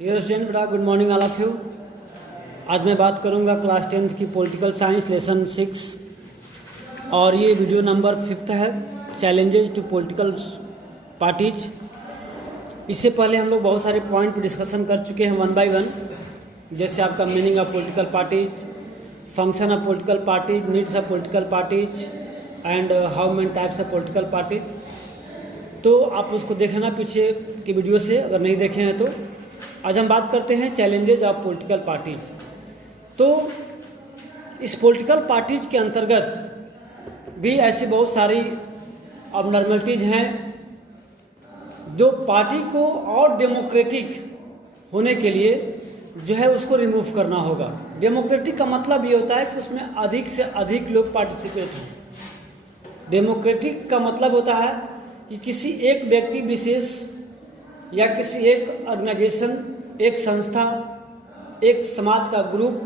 Dear student बेटा, good morning all of you. आज मैं बात करूंगा क्लास 10th की पॉलिटिकल साइंस लेसन 6 और ये वीडियो नंबर 5 है, चैलेंजेस टू पॉलिटिकल पार्टीज। इससे पहले हम लोग बहुत सारे पॉइंट पर डिस्कशन कर चुके हैं वन बाय वन, जैसे आपका meaning of political parties, function of political parties, needs of political parties and how many types of political parties. तो आप उसको देखना पीछे की वीडियो से, अगर नहीं देखे हैं तो। आज हम बात करते हैं चैलेंजेज ऑफ पॉलिटिकल पार्टीज। तो इस पॉलिटिकल पार्टीज के अंतर्गत भी ऐसी बहुत सारी अबनॉर्मलिटीज हैं जो पार्टी को और डेमोक्रेटिक होने के लिए जो है उसको रिमूव करना होगा। डेमोक्रेटिक का मतलब ये होता है कि उसमें अधिक से अधिक लोग पार्टिसिपेट हों। डेमोक्रेटिक का मतलब होता है कि किसी एक व्यक्ति विशेष या किसी एक ऑर्गेनाइजेशन, एक संस्था, एक समाज का ग्रुप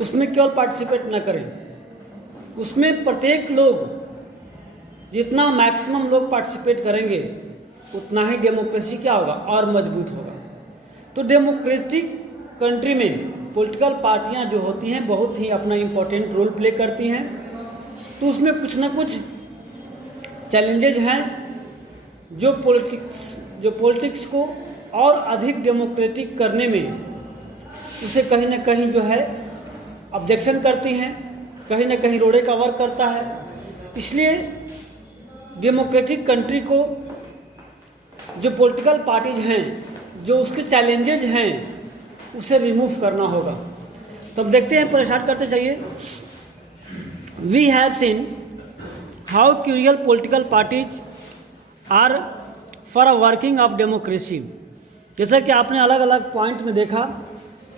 उसमें केवल पार्टिसिपेट न करें, उसमें प्रत्येक लोग जितना मैक्सिमम लोग पार्टिसिपेट करेंगे उतना ही डेमोक्रेसी क्या होगा, और मजबूत होगा। तो डेमोक्रेटिक कंट्री में पॉलिटिकल पार्टियां जो होती हैं बहुत ही अपना इम्पोर्टेंट रोल प्ले करती हैं। तो उसमें कुछ ना कुछ चैलेंजेज हैं जो पॉलिटिक्स को और अधिक डेमोक्रेटिक करने में उसे कहीं ना कहीं जो है ऑब्जेक्शन करती हैं, कहीं ना कहीं रोड़े का वर्क करता है। इसलिए डेमोक्रेटिक कंट्री को जो पॉलिटिकल पार्टीज हैं, जो उसके चैलेंजेज हैं, उसे रिमूव करना होगा। तो अब देखते हैं, पर स्टार्ट करते चाहिए। We have seen how crucial political parties are for a working of democracy. जैसा कि आपने अलग अलग पॉइंट में देखा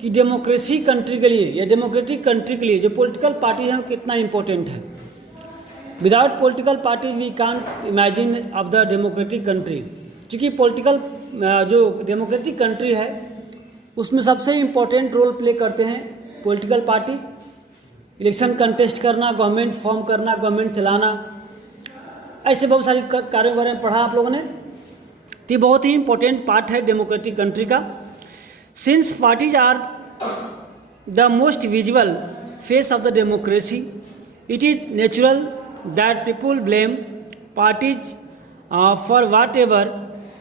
कि डेमोक्रेसी कंट्री के लिए या डेमोक्रेटिक कंट्री के लिए जो पॉलिटिकल पार्टी है वो कितना इम्पोर्टेंट है। Without political party we can't imagine of the democratic country. क्योंकि पॉलिटिकल जो डेमोक्रेटिक कंट्री है उसमें सबसे इम्पोर्टेंट रोल प्ले करते हैं पॉलिटिकल पार्टी। इलेक्शन कंटेस्ट करना, गवर्नमेंट फॉर्म करना, गवर्नमेंट चलाना, ऐसे बहुत सारी कार्यों के बारे में पढ़ा आप लोगों ने। तो ये बहुत ही इंपॉर्टेंट पार्ट है डेमोक्रेटिक कंट्री का। Since parties are the most visible face of the democracy, it is natural that people blame parties for whatever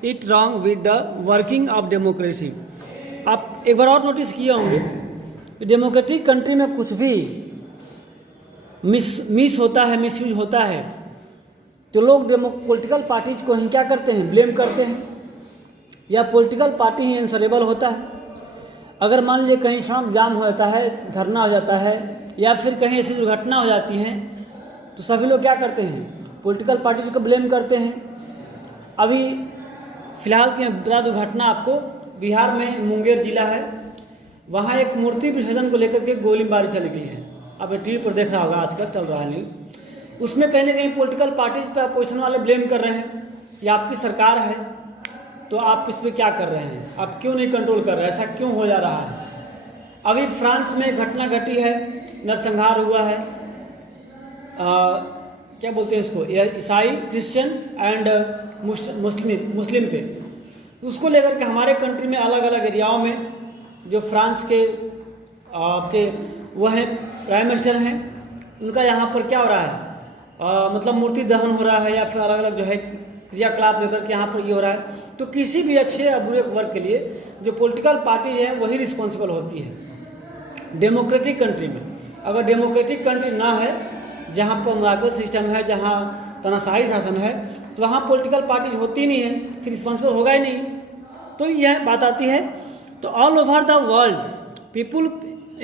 it wrong with the working of democracy. आप एक बार और notice किए होंगे कि democratic country में कुछ भी मिस होता है, मिसयूज होता है, तो लोग पॉलिटिकल पार्टीज को ही क्या करते हैं, ब्लेम करते हैं, या पॉलिटिकल पार्टी ही आंसरेबल होता है। अगर मान लीजिए कहीं सड़क जाम हो जाता है, धरना हो जाता है, या फिर कहीं ऐसी दुर्घटना हो जाती है, तो सभी लोग क्या करते हैं, पॉलिटिकल पार्टीज को ब्लेम करते हैं। अभी फिलहाल की बता दुर्घटना आपको, बिहार में मुंगेर जिला है, वहाँ एक मूर्ति विसर्जन को लेकर के गोलीबारी चली गई है। अब टीवी पर देख रहा होगा, आजकल चल रहा है न्यूज़। उसमें कहीं ना कहीं पॉलिटिकल पार्टीज पर अपोजिशन वाले ब्लेम कर रहे हैं, ये आपकी सरकार है तो आप इस पर क्या कर रहे हैं, आप क्यों नहीं कंट्रोल कर रहे हैं, ऐसा क्यों हो जा रहा है। अभी फ्रांस में घटना घटी है, नरसंहार हुआ है, क्या बोलते हैं इसको, ईसाई, क्रिश्चियन एंड मुस्लिम पे। उसको लेकर के हमारे कंट्री में अलग अलग एरियाओं में जो फ्रांस के आपके वो हैं प्राइम मिनिस्टर हैं, उनका यहाँ पर क्या हो रहा है, मतलब मूर्ति दहन हो रहा है, या फिर अलग अलग जो है क्रियाकलाप लेकर के यहाँ पर ये हो रहा है। तो किसी भी अच्छे या बुरे वर्ग के लिए जो पॉलिटिकल पार्टी है वही रिस्पॉन्सिबल होती है डेमोक्रेटिक कंट्री में। अगर डेमोक्रेटिक कंट्री ना है, जहाँ पर मोनार्किकल सिस्टम है, जहाँ तानाशाही शासन है, तो वहाँ पॉलिटिकल पार्टी होती नहीं है, फिर रिस्पॉन्सिबल होगा ही नहीं। तो यह बात आती है। तो all over the world people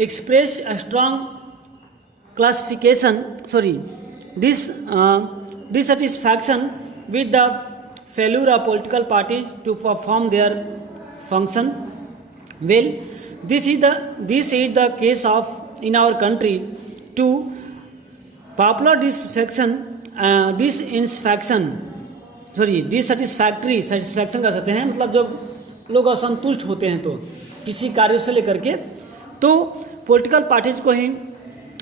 express a strong dissatisfaction with the failure of political parties to perform their function well. This is the case of in our country. To popular dissatisfaction कर सकते हैं, मतलब जब लोग असंतुष्ट होते हैं तो किसी कार्य से लेकर के, तो पॉलिटिकल पार्टीज को ही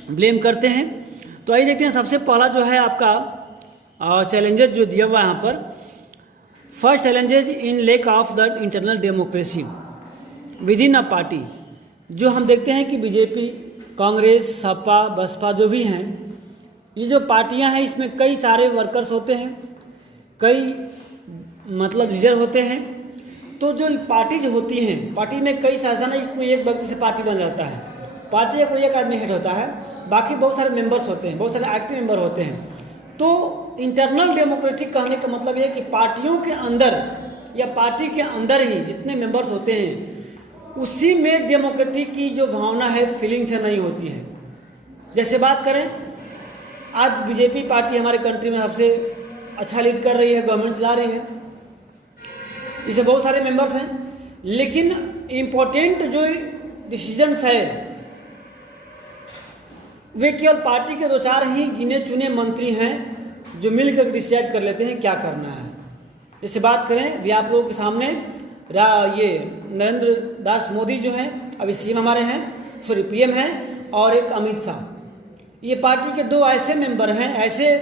ब्लेम करते हैं। तो आइए देखते हैं, सबसे पहला जो है आपका चैलेंजेस जो दिया हुआ है यहाँ पर, first challenges in lack of the internal democracy within a party. जो हम देखते हैं कि बीजेपी, कांग्रेस, सपा, बसपा जो भी हैं, ये जो पार्टियां हैं इसमें कई सारे वर्कर्स होते हैं, कई मतलब लीडर होते हैं। तो जो पार्टीज होती हैं, पार्टी में कई शासन है, कोई एक व्यक्ति से पार्टी बन जाता है, पार्टी का कोई एक आदमी हेड होता है, बाकी बहुत सारे मेंबर्स होते हैं, बहुत सारे एक्टिव मेंबर होते हैं। तो इंटरनल डेमोक्रेटिक कहने का मतलब ये है कि पार्टियों के अंदर या पार्टी के अंदर ही जितने मेंबर्स होते हैं उसी में डेमोक्रेटिक की जो भावना है, फीलिंग्स है, नहीं होती है। जैसे बात करें, आज बीजेपी पार्टी हमारे कंट्री में सबसे अच्छा लीड कर रही है, गवर्नमेंट चला रही है, इसे बहुत सारे मेंबर्स हैं, लेकिन इम्पोर्टेंट जो डिसीजंस है वे केवल पार्टी के 2-4 ही गिने चुने मंत्री हैं जो मिलकर डिसाइड कर लेते हैं क्या करना है। जैसे बात करें, भी आप लोगों के सामने ये नरेंद्र दास मोदी जो हैं अभी सीएम हमारे हैं, पीएम हैं, और एक अमित शाह, ये पार्टी के 2 ऐसे मेंबर हैं, ऐसे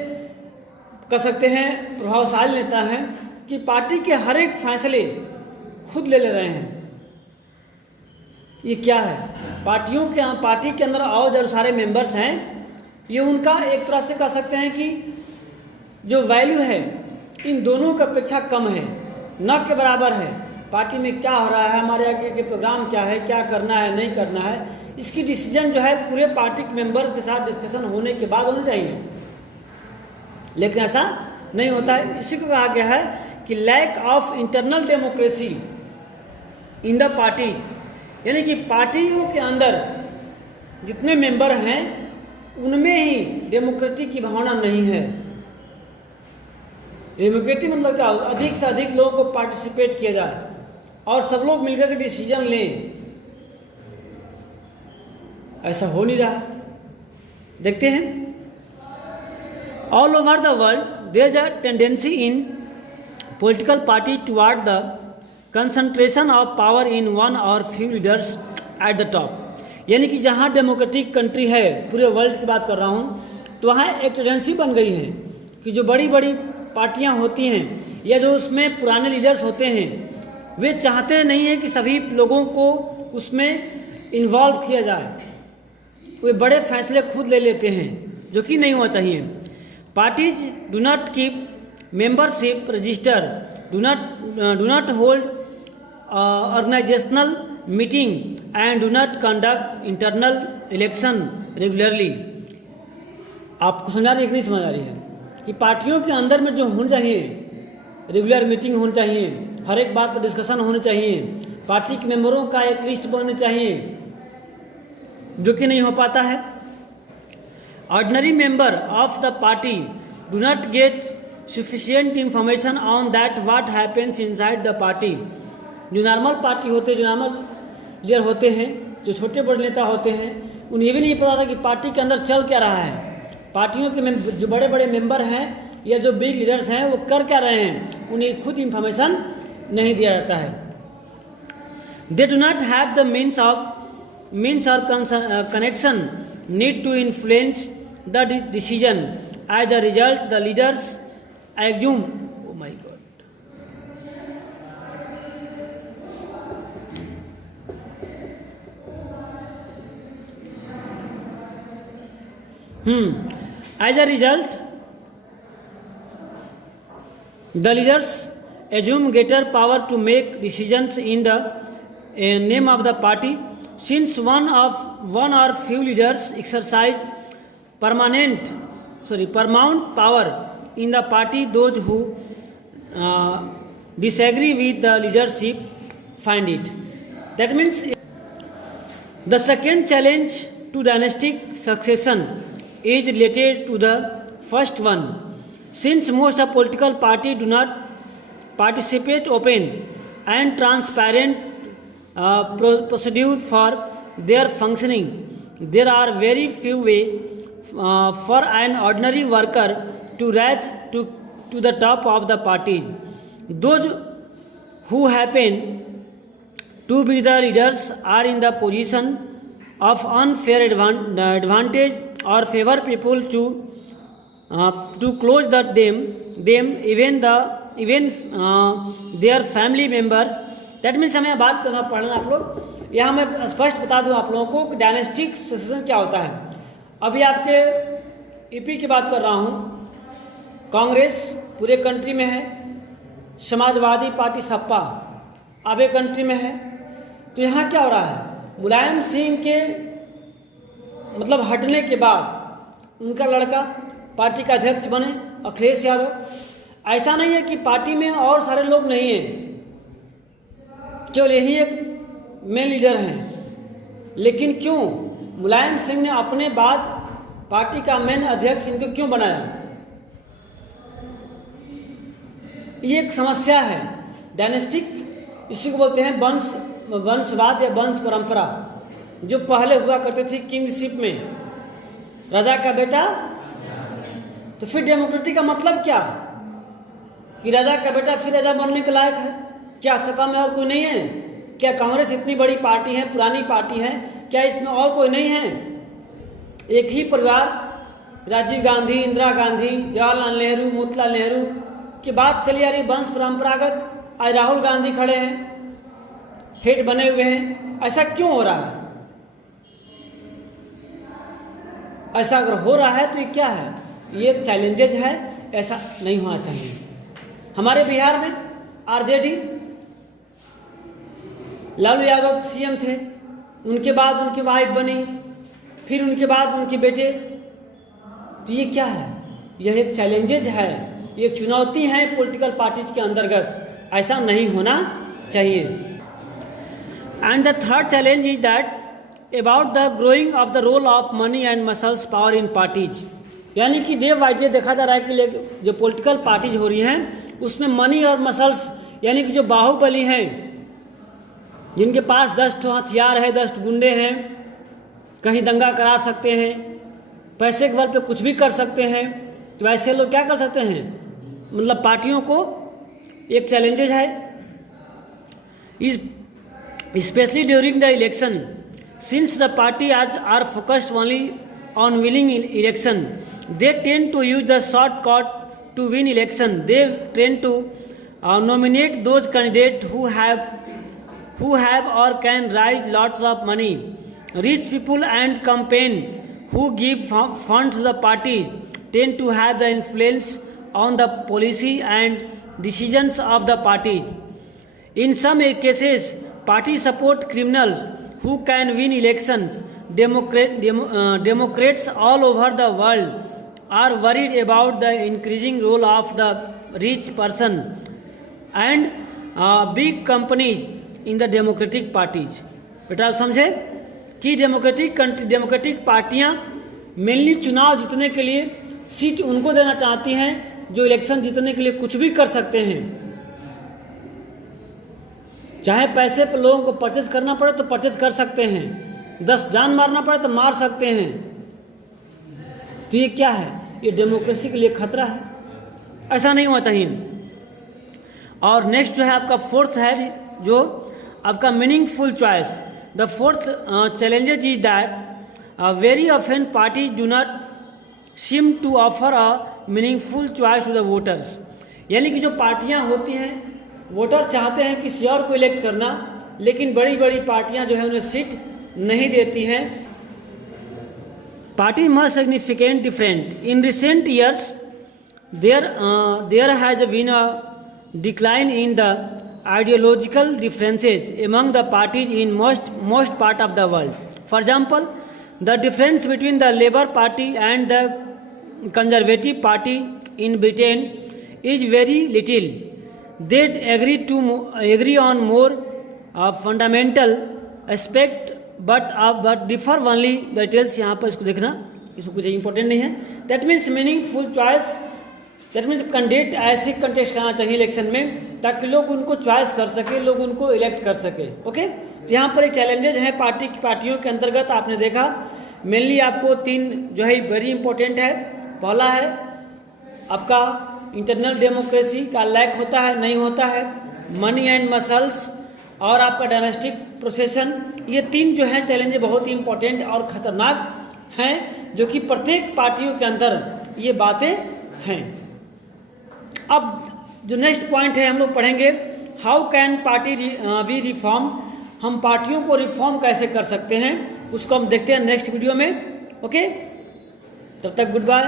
कह सकते हैं प्रभावशाली नेता हैं कि पार्टी के हर एक फैसले खुद ले रहे हैं। ये क्या है? पार्टी के अंदर और जो सारे मेंबर्स हैं, ये उनका एक तरह से कह सकते हैं कि जो वैल्यू है इन दोनों की अपेक्षा कम है, न के बराबर है। पार्टी में क्या हो रहा है, हमारे आगे के प्रोग्राम क्या है, क्या करना है, नहीं करना है, इसकी डिसीजन जो है पूरे पार्टी के मेंबर्स के साथ डिस्कशन होने के बाद होनी चाहिए, लेकिन ऐसा नहीं होता है। इसी को कहा गया है कि lack of internal democracy in the party, यानी कि पार्टियों के अंदर जितने मेंबर हैं उनमें ही डेमोक्रेटिक की भावना नहीं है। डेमोक्रेटिक मतलब क्या? अधिक से अधिक लोगों को पार्टिसिपेट किया जाए और सब लोग मिलकर के डिसीजन लें, ऐसा हो नहीं रहा। देखते हैं, all over the world there is a tendency in political party toward the concentration of power in one or few leaders at the top. यानी कि जहाँ डेमोक्रेटिक कंट्री है, पूरे वर्ल्ड की बात कर रहा हूँ, तो वहाँ एक टेंडेंसी बन गई है कि जो बड़ी बड़ी पार्टियाँ होती हैं या जो उसमें पुराने लीडर्स होते हैं, वे चाहते नहीं हैं कि सभी लोगों को उसमें इन्वॉल्व किया जाए, वे बड़े फैसले खुद ले लेते हैं, जो कि नहीं होना चाहिए। Parties do not keep membership register, do not hold organisational meeting and do not conduct internal election regularly. आपको समझ आ रही है कि नहीं समझ आ रही है कि पार्टियों के अंदर में जो होना चाहिए, रेगुलर मीटिंग होनी चाहिए, हर एक बात पर डिस्कशन होनी चाहिए, पार्टी के मेंबरों का एक लिस्ट बननी चाहिए, जो कि नहीं हो पाता है। Ordinary member of the party do not gate sufficient information on that what happens inside the party। जो नॉर्मल पार्टी होते हैं, जो नॉर्मल लीडर होते हैं, जो छोटे बड़े नेता होते हैं, उन्हें भी नहीं पता था कि पार्टी के अंदर चल क्या रहा है। पार्टियों के जो बड़े बड़े मेंबर हैं या जो बिग लीडर्स हैं वो कर क्या रहे हैं, उन्हें खुद इंफॉर्मेशन नहीं दिया जाता है। They do not have the means or connection need to influence the decision. As a result the leaders assume, oh my god, as a result the leaders assume greater power to make decisions in the name of the party. Since one or few leaders exercise paramount power in the party, those who disagree with the leadership find it. That means the second challenge to dynastic succession is related to the first one. Since most of political parties do not participate open and transparent procedure for their functioning, there are very few ways for an ordinary worker to rise to the top of the party. Those who happen to be the leaders are in the position of unfair advantage or favor people to close them even the even their family members. That means हमें बात करना पढ़ना आप लोग। यहाँ मैं स्पष्ट बता दूँ आप लोगों को डायनेस्टिक सक्सेशन क्या होता है। अभी आपके यूपी की बात कर रहा हूँ, कांग्रेस पूरे कंट्री में है, समाजवादी पार्टी सपा आबे कंट्री में है। तो यहाँ क्या हो रहा है, मुलायम सिंह के मतलब हटने के बाद उनका लड़का पार्टी का अध्यक्ष बने, अखिलेश यादव। ऐसा नहीं है कि पार्टी में और सारे लोग नहीं हैं, केवल यही एक मेन लीडर हैं। लेकिन क्यों मुलायम सिंह ने अपने बाद पार्टी का मेन अध्यक्ष इनको क्यों बनाया, ये एक समस्या है। डायनेस्टिक इसी को बोलते हैं वंशवाद या वंश परंपरा, जो पहले हुआ करते थे किंगशिप में, राजा का बेटा। तो फिर डेमोक्रेटिक का मतलब क्या कि राजा का बेटा फिर राजा बनने के लायक है? क्या सपा में और कोई नहीं है? क्या कांग्रेस इतनी बड़ी पार्टी है, पुरानी पार्टी है, क्या इसमें और कोई नहीं है? एक ही परिवार, राजीव गांधी, इंदिरा गांधी, जवाहरलाल नेहरू, मोतीलाल नेहरू की बात चली आ रही, वंश परंपरागत। आज राहुल गांधी खड़े हैं, हेड बने हुए हैं। ऐसा क्यों हो रहा है? ऐसा अगर हो रहा है तो ये क्या है? ये एक चैलेंजेज है, ऐसा नहीं होना चाहिए। हमारे बिहार में आरजेडी, लालू यादव सीएम थे, उनके बाद उनकी वाइफ बनी, फिर उनके बाद उनके बेटे। तो ये क्या है? यह एक चैलेंजेज है, ये चुनौती है पॉलिटिकल पार्टीज के अंतर्गत। ऐसा नहीं होना चाहिए। And the third challenge is that about the growing of the role of money and muscles power in parties. यानी कि डे बाई डे देखा जा रहा है कि जो पॉलिटिकल पार्टीज हो रही हैं उसमें मनी और मसल्स, यानी कि जो बाहुबली हैं, जिनके पास 10 हथियार है, 10 गुंडे हैं, कहीं दंगा करा सकते हैं, पैसे के बल पे कुछ भी कर सकते हैं। तो ऐसे लोग क्या कर सकते हैं? मतलब पार्टियों को एक चैलेंजेज है, especially during the election, since the party are focused only on winning election, they tend to use the shortcut to win election. They tend to nominate those candidates who have or can raise lots of money. Rich people and campaign who give funds to the party tend to have the influence on the policy and decisions of the parties. In some cases, party support criminals who can win elections. Democrats all over the world are worried about the increasing role of the rich person and big companies in the democratic parties. बेटा आप समझे कि democratic पार्टियां mainly चुनाव जीतने के लिए seat उनको देना चाहती हैं जो इलेक्शन जीतने के लिए कुछ भी कर सकते हैं। चाहे पैसे पर लोगों को परचेज करना पड़े तो परचेज कर सकते हैं, 10 जान मारना पड़े तो मार सकते हैं। तो ये क्या है? ये डेमोक्रेसी के लिए खतरा है, ऐसा नहीं होना चाहिए। और नेक्स्ट जो है आपका फोर्थ है, जो आपका meaningful choice. The fourth challenges is that very often parties do not seem to offer a meaningful choice to the voters. यानी कि जो पार्टियां होती हैं, वोटर चाहते हैं किसी और को इलेक्ट करना, लेकिन बड़ी बड़ी पार्टियां जो है उन्हें सीट नहीं देती हैं। Party must significant different in recent years there has been a decline in the ideological differences among the parties in most part of the world. For example, the difference between the Labour Party and the Conservative Party in Britain is very little. They agree on more fundamental aspect but differ only the details. यहाँ पर इसको देखना, इसको कुछ important नहीं है। That means meaningful choice, that means candidate ऐसे contest करना चाहिए इलेक्शन में ताकि लोग उनको चॉइस कर सके, लोग उनको इलेक्ट कर सके। ओके, तो यहाँ पर एक चैलेंजेज है पार्टियों के अंतर्गत। आपने देखा मेनली आपको 3 जो है वेरी इंपॉर्टेंट है। पहला है आपका इंटरनल डेमोक्रेसी का लैक होता है, नहीं होता है, मनी एंड मसल्स, और आपका डायनेस्टिक प्रोसेशन। ये 3 जो हैं चैलेंज बहुत ही इंपॉर्टेंट और ख़तरनाक हैं, जो कि प्रत्येक पार्टियों के अंदर ये बातें हैं। अब जो नेक्स्ट पॉइंट है हम लोग पढ़ेंगे, how can party B reform, हम पार्टियों को रिफॉर्म कैसे कर सकते हैं, उसको हम देखते हैं नेक्स्ट वीडियो में। ओके, तब तक गुड बाय।